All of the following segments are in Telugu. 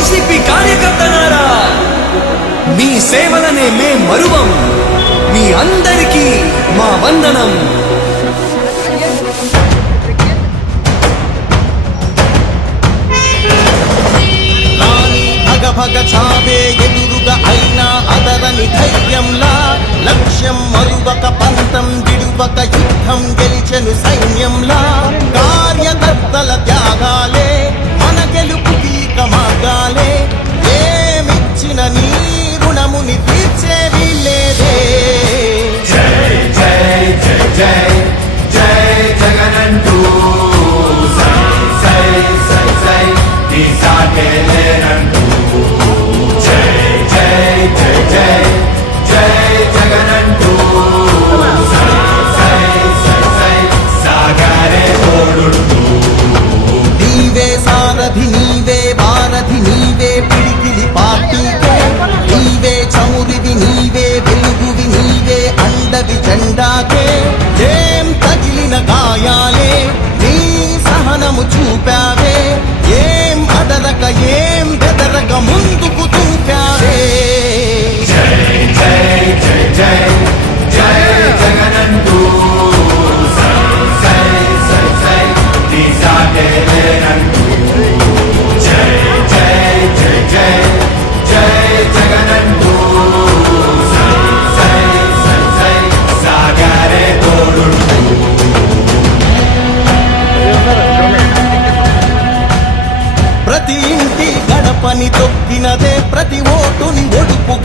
వైసీపీ కార్యకర్తనారా మీ సేవలనే మే మరువం. మీ అందరికీ మా వందనం. Isaac Elena.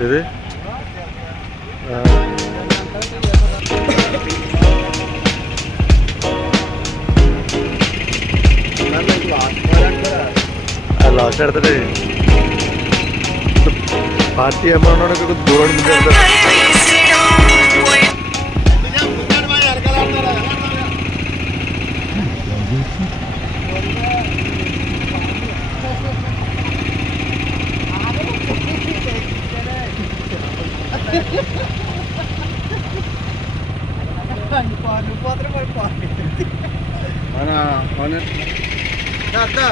ഇത്? ലാസ്റ്റ് എടുത്തിട്ട്. പാർട്ടി എമൗണ്ടോടൊക്കെ ദൂരം ஆனா அவனு தாத்தா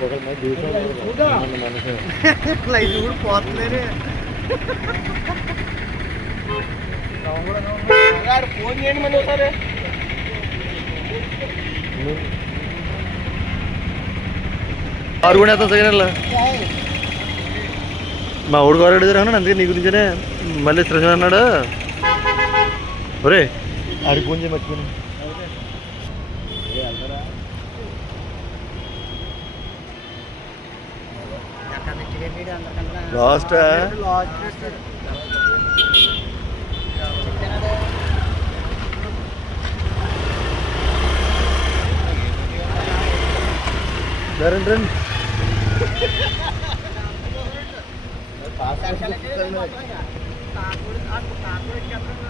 बगल में दूसरा मन मन से మీద దూరం మన మనసే. ఆరు కూడా వేస్తాం సెకండ్ మా ఊడు గౌరవ అన్నాడు అందుకే నీ గురించేనే మళ్ళీ సృజన అన్నాడు ఒరే ఆడికి ఫోన్ చేయి మర్చిపోయి లాస్ట్ రండి రండి తాగుడు ఆ తాగుడు చెప్పడం